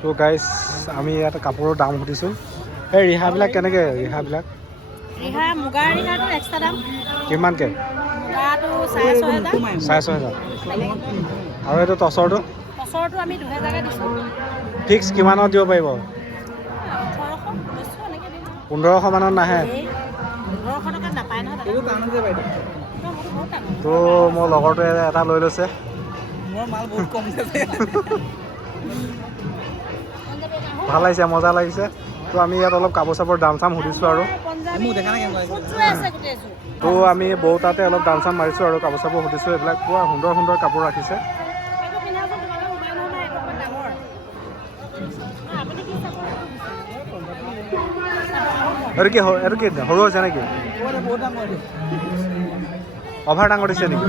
তো গাইজ আমি ইয়াত কাপোৰৰ দাম সুধিছোঁ। এই ৰিহাবিলাক কেনেকৈ ৰিহাবিলাক? কিমানকৈ? চাৰে ছয় হাজাৰ। আৰু এইটো টচৰটো? ফিক্স কিমানত দিব পাৰিব? পোন্ধৰশ মানত নাহে। তো মোৰ লগৰটোৱে এটা লৈ লৈছে। ভালো লাগিছে মজা লাগিছে। তো আমি ইয়াত অলপ কাপোৰ চাপোৰ দাম চাম সুধিছোঁ আৰু। তো আমি বৌ তাতে অলপ দাম চাম মাৰিছোঁ আৰু কাপোৰ চাপোৰ সুধিছোঁ এইবিলাক পুৰা সুন্দৰ সুন্দৰ কাপোৰ ৰাখিছে। এইটো কি এইটো কি সৰু হৈছে নেকি? অভাৰ ডাঙৰ দিছে নেকি?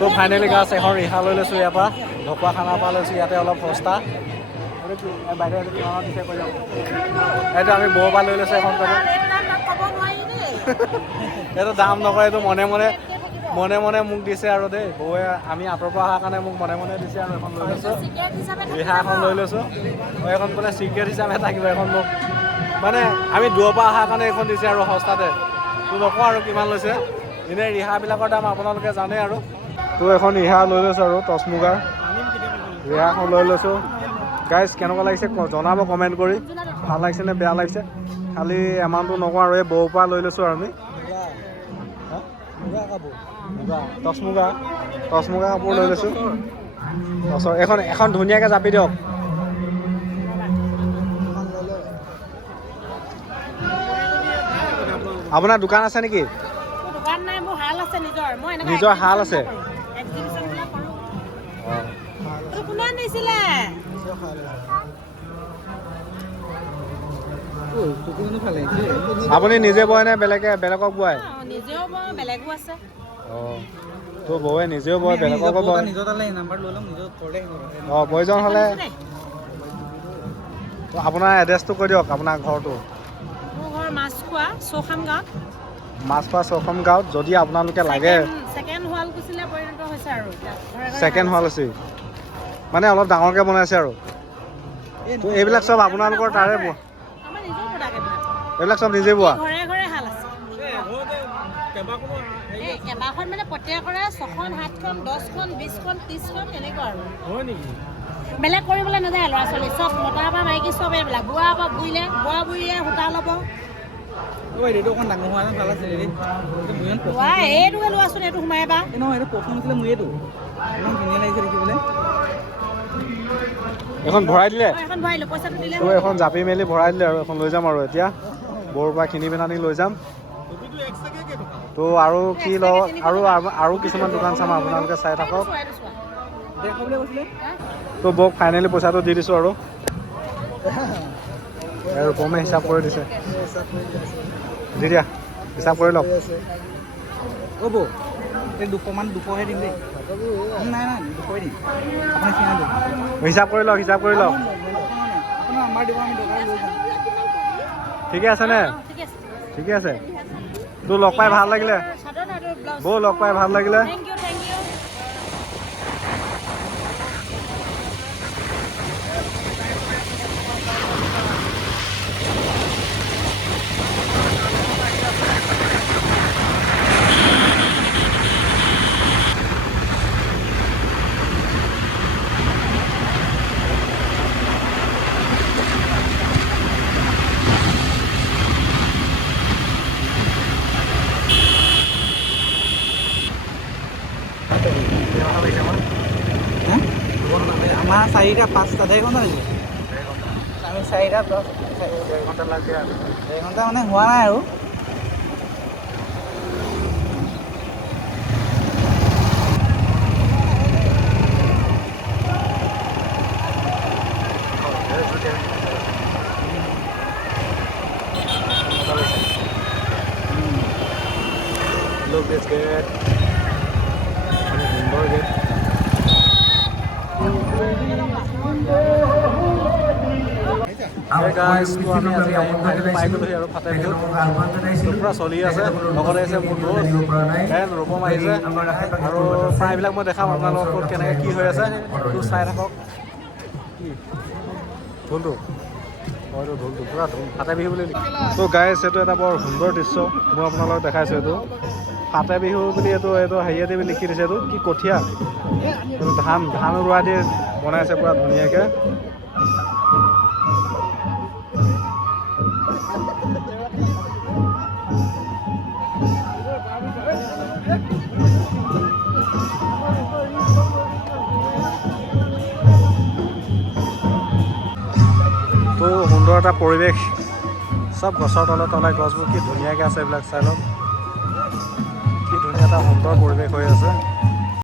তো ফাইনেলি গাছ এখন ৰিহা লৈ লৈছোঁ ইয়াৰ পৰা। ঢকুৱা খানাৰ পৰা লৈছোঁ ইয়াতে অলপ সস্তা। এইটো আমি বৌৰ পৰা লৈ লৈছোঁ এখন এইটো দাম দেই এইটো মনে মনে মনে মনে মোক দিছে আৰু দেই। বৌয়ে আমি আঁতৰ পৰা অহাৰ কাৰণে মোক মনে মনে দিছে আৰু এখন লৈ লৈছোঁ। ৰিহা এখন লৈ লৈছোঁ। এখন বোলে চিক্ৰেট হিচাপে থাকিব এখন মোক। মানে আমি দূৰৰ পৰা অহাৰ কাৰণে এইখন দিছে আৰু সস্তাতে। তো নকওঁ আৰু কিমান লৈছে। এনেই ৰিহাবিলাকৰ দাম আপোনালোকে জানে আৰু। তো এখন ৰিহা লৈ লৈছোঁ আৰু টচ মুগাৰ। ৰিহাখন লৈ লৈছোঁ। গাইজ কেনেকুৱা লাগিছে? জনাব কমেণ্ট কৰি। ভাল লাগিছে নে বেয়া লাগিছে? খালি এমাউণ্টটো নকওঁ আৰু এই বৌৰ পৰা লৈ লৈছোঁ আৰু আমি। টচ মুগা। টচ মুগা কাপোৰ লৈ লৈছোঁ। টচৰ এখন এখন ধুনীয়াকৈ জাপি দিয়ক। আপোনাৰ দোকান আছে নেকি? দোকান নাই মোৰ হাল আছে নিজৰ। মই এনেকুৱা নিজৰ শাল আছে? কোনে নিছিলে চকুজনো ভাল লাগিছে আপুনি নিজে বয় নে বেলেগে বেলেগক বোৱায় অঁ, নিজেও বওঁ বেলেগো আছে। অঁ তো বৌয়ে নিজেও বয় বেলেগকো বয়? নিজৰ তালে নাম্বাৰ লৈ ল'ম নিজৰ ঘৰতে অঁ প্ৰয়োজন হ'লে আপোনাৰ এড্ৰেছটো কৈ দিয়ক আপোনাৰ ঘৰটো। মোৰ ঘৰ মাছখোৱা চৌখাম গাঁৱত। মাছখোৱা চৌখম গাঁৱত যদি আপোনালোকে লাগে ছেকেণ্ড হাল হল আছে। মানে অলপ ডাঙৰকৈ বনাইছে আৰু। তো এইবিলাক চব আপোনালোকৰ তাৰে বোৱা। এইবিলাক। চব নিজে বোৱা? ঘৰে ঘৰে হাল আছে। এই কেইবাখন মানে প্ৰত্যেকৰে ছখন সাতখন দহখন বিছখন ত্ৰিছখন এনেকুৱা আৰু। বেলেগ কৰিবলৈ নাযায় ল'ৰা ছোৱালী চব মতাৰ পৰা মাইকী চব এইবিলাক। বুঢ়া পৰা বুঢ়ীলে বুঢ়া বুঢ়ীয়ে সূতা ল'ব। ঐ এইটো অকণ ডাঙৰ হোৱা ভালো আছিলে দেই এইটো মোৰ ইমান পচন্দ লোৱা এইটোকে লোৱাচোন এইটো সোমাই বা। নহয় এইটো পচন্দ হৈছিলে মোৰ এইটো। ইমান ধুনীয়া লাগিছে দেখিবলৈ। এখন ভৰাই দিলে। এখন জাপি মেলি ভৰাই দিলে আৰু এখন লৈ যাম আৰু এতিয়া। বৌৰ পৰা কিনি পেলানি লৈ যাম। তো আৰু কি ল আৰু আৰু কিছুমান দোকান চাম আপোনালোকে চাই থাকক? তো বৌক ফাইনেলি পইচাটো দি দিছোঁ আৰু। আৰু কমে হিচাপ কৰি দিছে। দি দিয়া হিচাপ কৰি লওক। হ'ব এই দুশমান দুশহে দিম দেই। নাই নাই দুশহে দিম। আপুনি কিমান দিব হিচাপ কৰি লওক হিচাপ কৰি লওক। নাম্বাৰ দিব আমি দোকান লৈ যাম। ঠিকে আছেনে ঠিকে আছে। তো তোৰ লগ পাই ভালো লাগিলে। বৌ লগ পাই ভালো লাগিলে। চাৰিটা পাঁচটা ডেৰ ঘণ্টা লাগিব আমি চাৰিটা দহ ডেৰ ঘণ্টা লাগে আৰু ডেৰ ঘণ্টা মানে হোৱা নাই আৰু Look this gate. মানে সুন্দৰ পূৰা চলি আছে। লগতে আছে মোৰ দোষ। ৰূপম আহিছে। আৰু প্ৰায়বিলাক মই দেখাম আপোনালোকক ক'ত কেনেকৈ কি হৈ আছে। তো চাই থাকক। কি? ঢোলটো। হয়তো ঢোলটো পূৰা ঢোল। ফাটে বিহু বুলি তো গাইছ এইটো এটা বৰ সুন্দৰ দৃশ্য। মই আপোনালোকক দেখাইছোঁ এইটো। ফাটে বিহু বুলি এইটো এইটো হেৰিয়াতে লিখি দিছে এইটো। কি কঠীয়া? এইটো ধান ধান ৰোৱা দি বনাইছে পূৰা ধুনীয়াকৈ। এটা পৰিৱেশ চব গছৰ তলে তলে গছবোৰ কি ধুনীয়াকৈ আছে এইবিলাক চাই লওক। কি ধুনীয়া এটা সুন্দৰ পৰিৱেশ হৈ আছে।